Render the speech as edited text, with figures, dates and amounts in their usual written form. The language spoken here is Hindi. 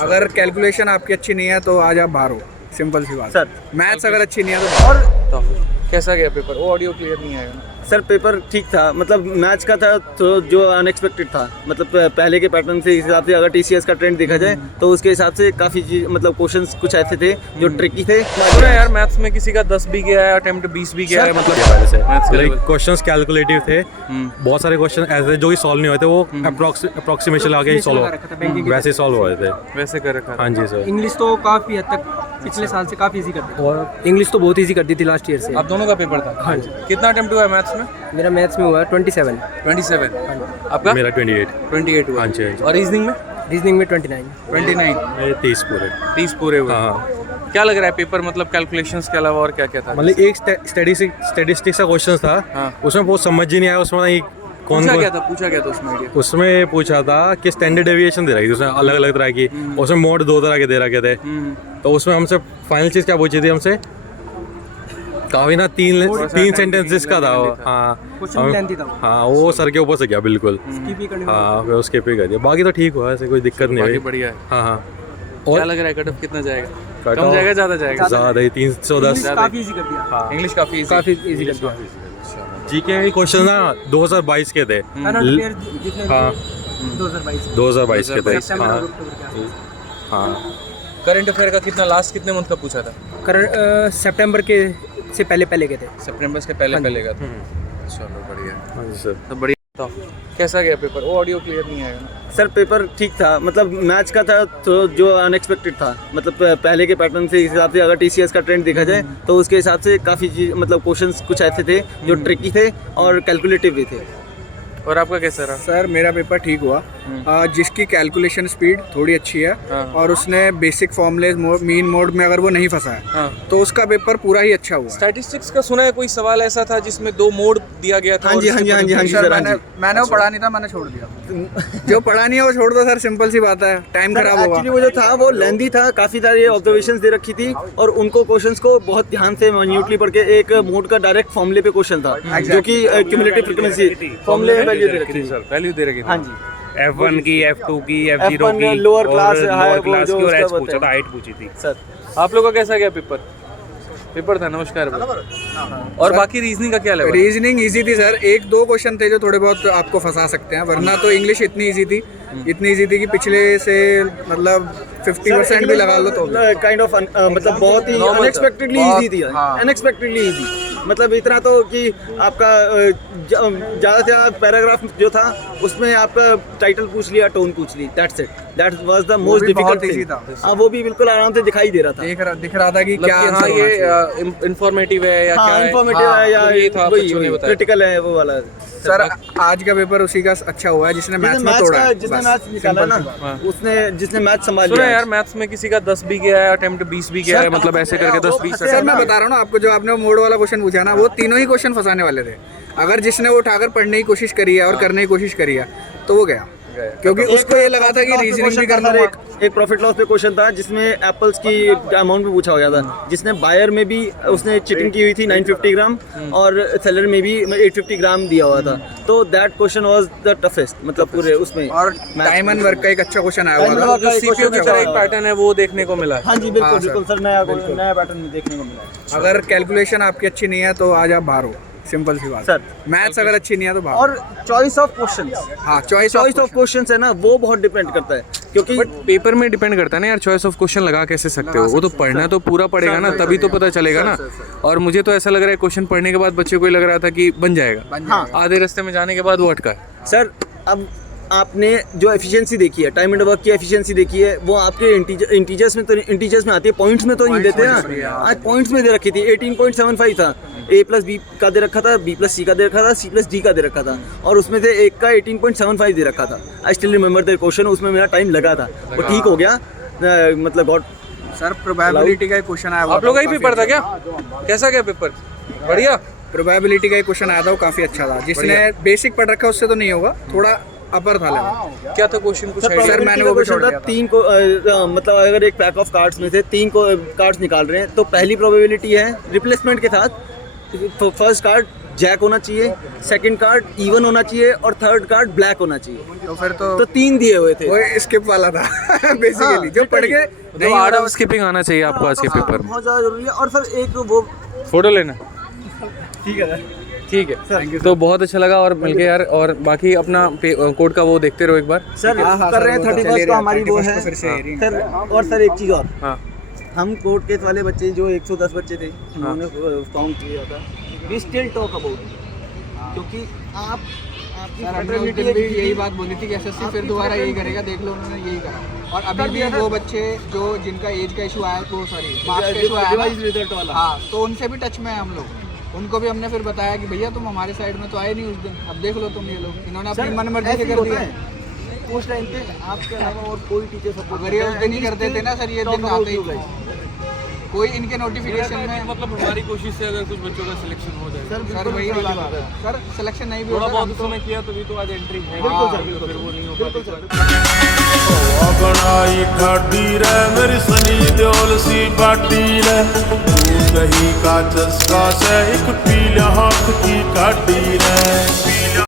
अगर कैलकुलेशन आपकी अच्छी नहीं है तो आज आप बाहर हो, सिंपल सी बात। सर मैथ्स अगर अच्छी नहीं है तो और तो कैसा गया पेपर? वो ऑडियो क्लियर नहीं आएगा ना। सर पेपर ठीक था, मतलब मैथ्स का था तो जो अनएक्सपेक्टेड था, मतलब पहले के पैटर्न से हिसाब से अगर टीसीएस का ट्रेंड देखा जाए तो उसके हिसाब से काफ़ी चीज मतलब क्वेश्चंस कुछ ऐसे थे जो ट्रिकी थे। सुना यार मैथ्स में किसी का 10 भी गया है, अटेम्प्ट 20 भी गया है, मतलब मैथ्स के लेवल। क्वेश्चंस कैलकुलेटिव थे, बहुत सारे क्वेश्चन ऐसे जो कि सॉल्व नहीं हुए थे, वो अप्रोक्सीमेशन लगा के सॉल्व वैसे सॉल्व हुए थे। वैसे कर रखा था। हाँ जी सर। इंग्लिश तो काफ़ी हद तक पिछले साल से काफ़ी इजी कर दी, और इंग्लिश तो बहुत इजी कर दी थी लास्ट ईयर से। आप दोनों का पेपर था? हाँ जी। कितना अटेम्प्ट हुआ है मैथ्स में? मेरा मैथ्स में हुआ 27, 27। आपका? मेरा 28। 28 हुआ। हाँ जी, हाँ जी। और रीजनिंग में? रीजनिंग में 29। 29। मेरे 30 पूरे। 30 पूरे हुए। हाँ। क्या लग रहा है पेपर, मतलब कैलकुलेशंस के अलावा और क्या क्या था? मतलब एक स्टैटिस्टिक्स का क्वेश्चन था, हाँ। उसमें बहुत समझ ही नहीं आया। उसमें पूछा क्या था उसमें आइडिया? उसमें पूछा था कि स्टैंडर्ड डेविएशन दे रखी थी उसमें, अलग अलग तरह की। उसमें मोड 2 तरह के दे रखे थे। तो उसमें हमसे फाइनल चीज़ क्या पूछी थी हमसे, काफी ना तीन सेंटेंसेस का था वो। क्वेश्चन लेंथी था वो। हाँ वो सर के ऊपर से गया बिल्कुल। स्किप ही करने में। हाँ फिर उसके पे कर दिया, बाकी तो ठीक हुआ, ऐसे कोई दिक्कत नहीं बाकी हुई। बढ़िया है। हाँ हाँ। क्या लग रहा है कट ऑफ कितना जाएगा? Cut कम off जाएगा ज़्यादा जाएगा? ज़्यादा ही 310। काफ़ी इजी कर दिया। इंग्लिश काफ़ी काफ़ी इजी कर दिया। जीके के क्वेश्चन ना 2022 के थे। करंट अफेयर जितने हाँ 2022 के थे। सितंबर हाँ और अक्टूबर के आसपास। हाँ। करंट अफेयर का कितना लास्ट मंथ का पूछा था? सितंबर के से पहले के थे। सितंबर के पहले का था। चलो बढ़िया। हाँ जी सर। तो बढ़िया। तो कैसा गया पेपर? वो ऑडियो क्लियर नहीं आएगा ना। सर पेपर ठीक था, मतलब मैथ्स का था तो जो अनएक्सपेक्टेड था, मतलब पहले के पैटर्न से हिसाब से अगर टीसीएस का ट्रेंड देखा जाए तो उसके हिसाब से काफ़ी चीज मतलब क्वेश्चंस कुछ ऐसे थे जो ट्रिकी थे और कैलकुलेटिव भी थे। और आपका कैसा रहा? सर मेरा पेपर ठीक हुआ। जिसकी कैलकुलेशन स्पीड थोड़ी अच्छी है और उसने बेसिक फॉर्मूले मीन मोड में अगर वो नहीं फंसा है तो उसका पेपर पूरा ही अच्छा हुआ। स्टैटिस्टिक्स का सुना है कोई सवाल ऐसा था जिसमें 2 मोड दिया गया था? हाँ जी हाँ जी हाँ जी हाँ जी सर, हाँ जी। मैंने वो पढ़ा नहीं था, मैंने छोड़ दिया। जो पढ़ा नहीं है वो छोड़ दो सर, सिंपल सी बात है, टाइम खराब होगा। एक्चुअली वो जो था वो लेंदी था, काफ़ी सारी ऑब्जर्वेशंस दे रखी थी और उनको क्वेश्चंस को बहुत ध्यान से माइन्यूटली पढ़ के एक मोड का डायरेक्ट फॉर्मूले पे क्वेश्चन था जो कि क्यूमुलेटिव फ्रीक्वेंसी फॉर्मूले में वैल्यू दे रखी थी। वैल्यू दे रखी थी। हाँ जी। F1 की, F2 की, F0 F1 की लोअर क्लास और है, लोअर वो क्लास जो की, और उसका एच पूछा बताया। था, हाइट पूछी थी। सर आप लोग का कैसा गया पेपर था? नमस्कार भाई। और बाकी रीजनिंग का क्या लेवल? रीजनिंग इजी थी सर, 1-2 क्वेश्चन थे जो थोड़े बहुत आपको फंसा सकते हैं, वरना तो इंग्लिश इतनी इजी थी कि पिछले से मतलब 50% भी लगा लो तो काइंड ऑफ मतलब बहुत ही Normal था। अनएक्सपेक्टेडली बहुत, इजी थी। हाँ। अनएक्सपेक्टेडली इजी, मतलब इतना तो कि आपका ज़्यादा से ज़्यादा पैराग्राफ जो था उसमें आपका टाइटल पूछ लिया, टोन पूछ ली, that's it. That was the most भी बहुत डिफिकल्ट easy थिंग। था। हाँ वो भी बिल्कुल आराम से दिखाई दे रहा था। दिख रहा था कि मतलब क्या कि हाँ आंसर होना चाहिए। ये इंफॉर्मेटिव है या क्या हाँ है? इन्फॉर्मेटिव है या ये था वही बच्चों ने बताया। क्रिटिकल है वो वाला। सर आज का पेपर उसी का अच्छा हुआ है जिसने मैथ्स में तोड़ा है। जिसने बस, मैथ्स निकाला simple ना सी बात। हाँ। उसने जिसने मैथ्स संभाल सुना लिया। यार मैथ्स में किसी का 10 भी गया है, अटेम्प्ट 20 भी गया है, मतलब ऐसे करके 10-20। सर मैं बता रहा हूँ ना आपको, जो आपने मोड वाला क्वेश्चन पूछा ना, वो तीनों ही क्वेश्चन फंसाने वाले थे। अगर जिसने वो उठाकर पढ़ने की कोशिश करी है और करने की कोशिश करी है तो वो गया, क्योंकि उसको ये लगा था कि रीजनिंग भी करना है। एक प्रॉफिट लॉस पे क्वेश्चन था जिसमें एप्पल्स की अमाउंट भी पूछा गया था, जिसने बायर में भी उसने चीटिंग की हुई थी 950 ग्राम और सेलर में भी 850 ग्राम दिया हुआ था। तो that question was the toughest, मतलब पूरे उसमें। और टाइम एंड वर्क का एक अच्छा क्वेश्चन आया हुआ था। जो सीपीयू की तरह एक पैटर्न है वो देखने को मिला। हाँ जी बिल्कुल हाँ, सर। बिल्कुल सर, नया पैटर्न देखने को मिला। अगर कैलकुलेशन आपकी अच्छी नहीं है तो आज आप बाहर हो, सिंपल सी बात। सर। मैथ्स अगर अच्छी नहीं है तो बाहर। और चॉइस ऑफ क्वेश्चंस, हाँ चॉइस ऑफ क्वेश्चंस है ना, वो बहुत डिपेंड करता है, क्योंकि बट पेपर में डिपेंड करता है ना यार, चॉइस ऑफ क्वेश्चन लगा कैसे सकते हो? वो तो पढ़ना तो पूरा पड़ेगा ना, तभी तो पता चलेगा ना। और मुझे तो ऐसा लग रहा है क्वेश्चन पढ़ने के बाद बच्चे को ही लग रहा था कि बन जाएगा, हाँ आधे रास्ते में जाने के बाद वो अटका। सर अब आपने जो एफिशिएंसी देखी है, टाइम एंड वर्क की एफिशिएंसी देखी है, वो आपके इंटीजर्स में आती है, पॉइंट्स में तो नहीं देते ना। आज पॉइंट्स में दे रखी थी, 18.75 था, A+B का दे रखा था, B+C का दे रखा था, C+D का दे रखा था, और उसमें से एक का 18.75 दे रखा था। I still remember the question, उसमें मेरा टाइम लगा था, वो ठीक हो गया, मतलब गॉड। सर प्रोबेबिलिटी का क्वेश्चन आया हुआ आप लोग का ही पेपर था क्या? कैसा गया पेपर? बढ़िया। प्रोबेबिलिटी का क्वेश्चन आया था, वो काफी अच्छा था। जिसने बेसिक पढ़ रखा उससे तो नहीं होगा, थोड़ा अपर था लेवल। क्या था क्वेश्चन? कुछ सर idea? मैंने वो भी छोड़ था, दिया था। 3 को मतलब अगर एक पैक ऑफ कार्ड्स में से 3 को कार्ड्स निकाल रहे हैं तो पहली प्रोबेबिलिटी है रिप्लेसमेंट के साथ, तो फर्स्ट कार्ड जैक होना चाहिए, सेकंड कार्ड इवन होना चाहिए और थर्ड कार्ड ब्लैक होना चाहिए। तो फिर तो तो 3 दिए हुए थे। वो स्किप वाला था बेसिकली, जो पढ़ के तो आर्ट ऑफ स्किपिंग आना चाहिए आपको आज के पेपर में। बहुत ज़्यादा जरूरी है। और सर एक वो फोटो लेना ठीक है। तो बहुत अच्छा लगा और मिलके यार, और बाकी अपना कोड का वो देखते रहो एक बार। सर हाँ, कर रहे हैं सर, वो तो 31 चल ही को रहा है, हमारी वो 31 है को फिर से है ही। सर। और सर एक चीज़ और, हाँ हम कोर्ट केस वाले बच्चे जो 110 बच्चे थे उन्होंने काउंट किया था, वी स्टिल टॉक अबाउट, क्योंकि आपकी सर हमने उस दिन भी यही बात बोली थी कि एसएससी फिर दोबारा यही करेगा, देख लो उन्होंने यही करा। और अभी भी वो बच्चे जो जिनका एज का इशू आया, वो सॉरी मार्क्स का इशू आया रिवाइज रिजल्ट वाला, हाँ, तो उनसे भी टच में है हम लोग। उनको भी हमने फिर बताया कि भैया तुम हमारे साइड में तो आए नहीं उस दिन, अब देख लो तुम, ये लोग इन्होंने अपनी मन मर्जी से कर दिया। उस टाइम पे आपके अलावा और कोई टीचर सपोर्ट अगर ये उस दिन ही कर देते ना सर, ये दिन आते ही कोई इनके नोटिफिकेशन में, मतलब हमारी कोशिश से अगर कुछ बच्चों का सिलेक्शन हो जाए सर वही वाला बात है सर, सिलेक्शन नहीं भी थोड़ा होता बहुत उसमें किया तभी तो आज एंट्री है। बिल्कुल फिर वो नहीं हो पाती। बनाई ठाडी रे मेरी सनी देओल सी बाटी रे, तू दही का चस्का से एक पीला हाथ की काटी